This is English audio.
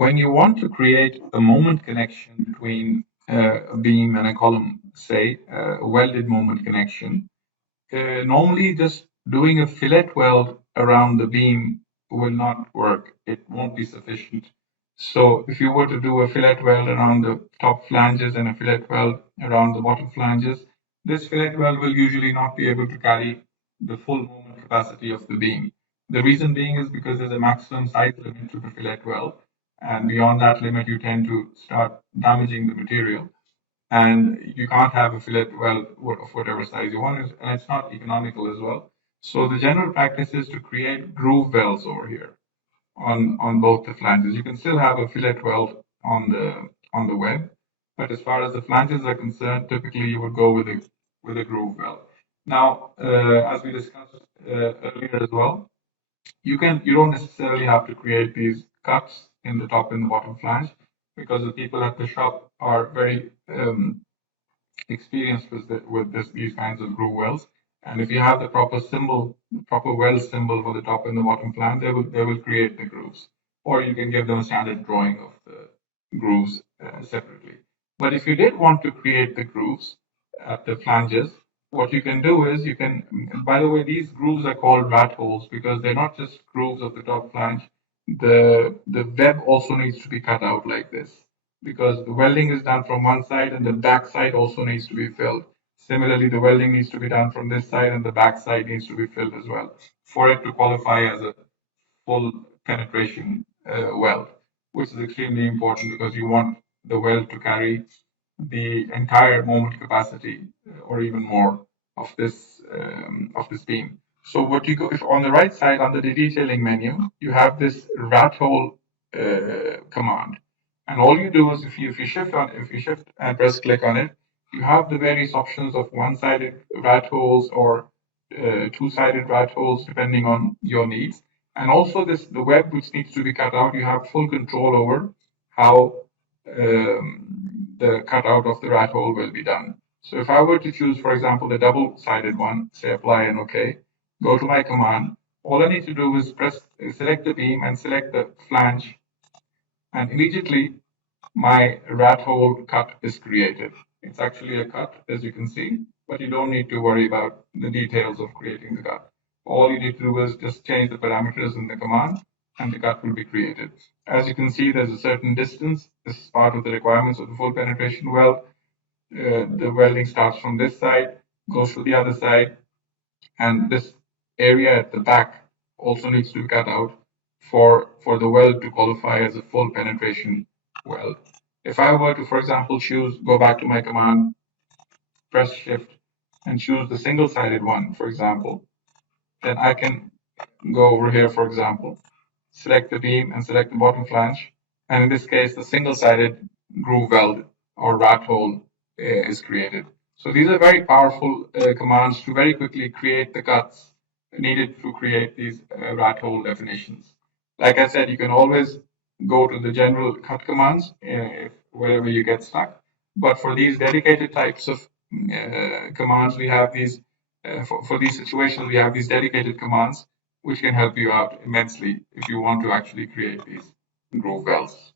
when you want to create a moment connection between a beam and a column, say a welded moment connection, normally just doing a fillet weld around the beam will not work. It won't be sufficient. So if you were to do a fillet weld around the top flanges and a fillet weld around the bottom flanges, this fillet weld will usually not be able to carry the full moment capacity of the beam. The reason being is because there's a maximum size limit to the fillet weld, and beyond that limit, you tend to start damaging the material, and you can't have a fillet weld of whatever size you want, and it's not economical as well. So the general practice is to create groove welds over here on both the flanges. You can still have a fillet weld on the web, but as far as the flanges are concerned, typically you would go with a groove weld. Now, as we discussed earlier as well, you don't necessarily have to create these cuts in the top and the bottom flange, because the people at the shop are very experienced with these kinds of groove welds. And if you have the proper symbol, the proper weld symbol for the top and the bottom flange, they will create the grooves. Or you can give them a standard drawing of the grooves separately. But if you did want to create the grooves at the flanges, what you can do is you can, by the way, these grooves are called rat holes because they're not just grooves of the top flange. The web also needs to be cut out like this, because the welding is done from one side and the back side also needs to be filled. Similarly, the welding needs to be done from this side and the back side needs to be filled as well for it to qualify as a full penetration weld, which is extremely important because you want the weld to carry the entire moment capacity or even more of this beam. So what you go, if on the right side under the detailing menu, you have this Rathole command, and all you do is if you shift and press click on it, you have the various options of one-sided rat holes or two-sided rat holes depending on your needs. And also the web which needs to be cut out, you have full control over how the cutout of the rat hole will be done. So if I were to choose, for example, the double-sided one, say apply and OK, go to my command, all I need to do is select the beam and select the flange, and immediately my rat hole cut is created. It's actually a cut, as you can see, but you don't need to worry about the details of creating the cut. All you need to do is just change the parameters in the command, and the cut will be created. As you can see, there's a certain distance. This is part of the requirements of the full penetration weld. The welding starts from this side, goes to the other side, and this area at the back also needs to be cut out for the weld to qualify as a full penetration weld. If I were to, for example, go back to my command, press shift, and choose the single-sided one, for example, then I can go over here, for example, select the beam and select the bottom flange, and in this case, the single-sided groove weld or rat hole is created. So these are very powerful commands to very quickly create the cuts needed to create these rat hole definitions. Like I said, you can always go to the general cut commands wherever you get stuck. But for these dedicated types of commands, we have these, for these situations, we have these dedicated commands which can help you out immensely if you want to actually create these groove welds.